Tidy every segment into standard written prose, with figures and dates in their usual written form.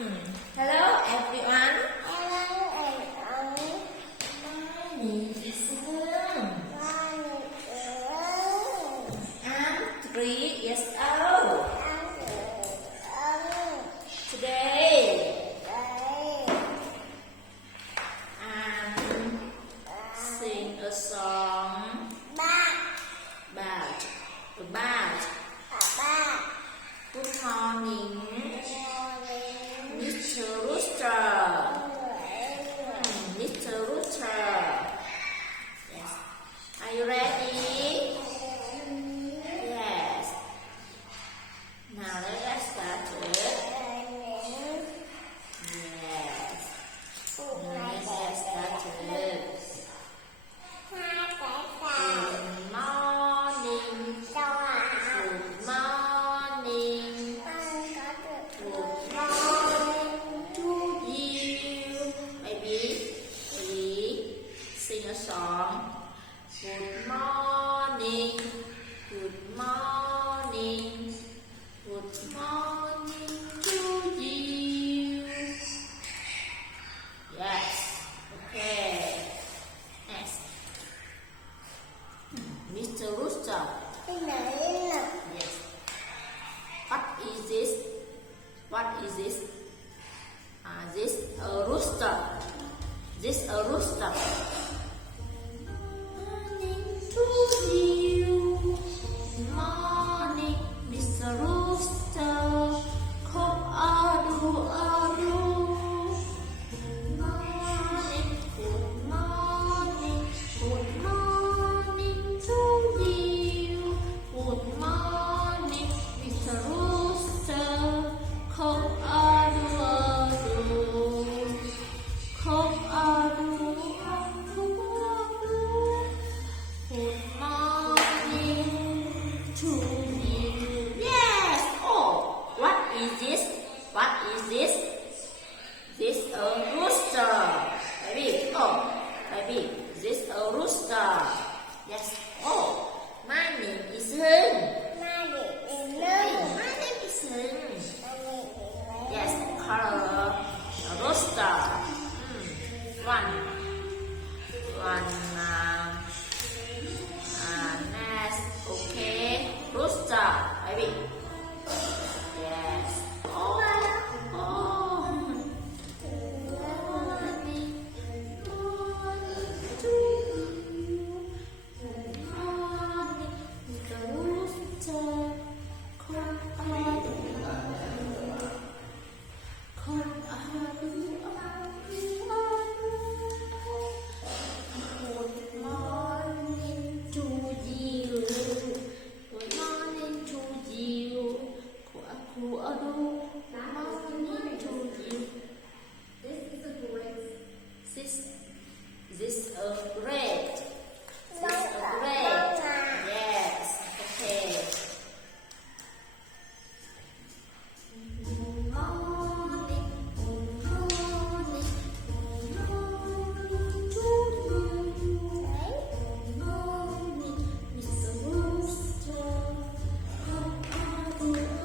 Hello everyone. Hello everyone. My name is Sương. I'm 3 years old. Today I'm sing a song about good morning, Mr. Rooster. Mr. Rooster. Yes. Are you ready? Yes. Now let's start it. Yes. Now let's start it. Good morning. Good morning. Good morning to you. Maybe we sing a song. Good morning. Good morning. Good morning to you. Yes. Okay. Next. Mr. Rooster. Yes. What is this? What is this? This a rooster. This a rooster. Morning to you. Morning, Mr. Rooster. Cock a doodle. Morning, good morning, good morning to you. Good morning, Mr. Rooster. Cock a doodle. Cock a doodle. Good morning to you. Yes. Oh, what is this? What is this? This a rooster. Baby. Oh, baby. This a rooster. Yes. Oh, my name is Hưng. My name is Hưng. Yes. Color a rooster. One. Nest. Okay. Rooster. Baby. Yes. Oh. Morning to you. Good morning, Mr. Rooster. Cock a doodle. Cock a doodle. Good morning to you. Good morning to you. Good morning to you. This a great. Yes. Okay. Good morning. Good morning. Good morning to you. Good morning, Mr. Rooster. Cock a doodle.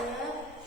Here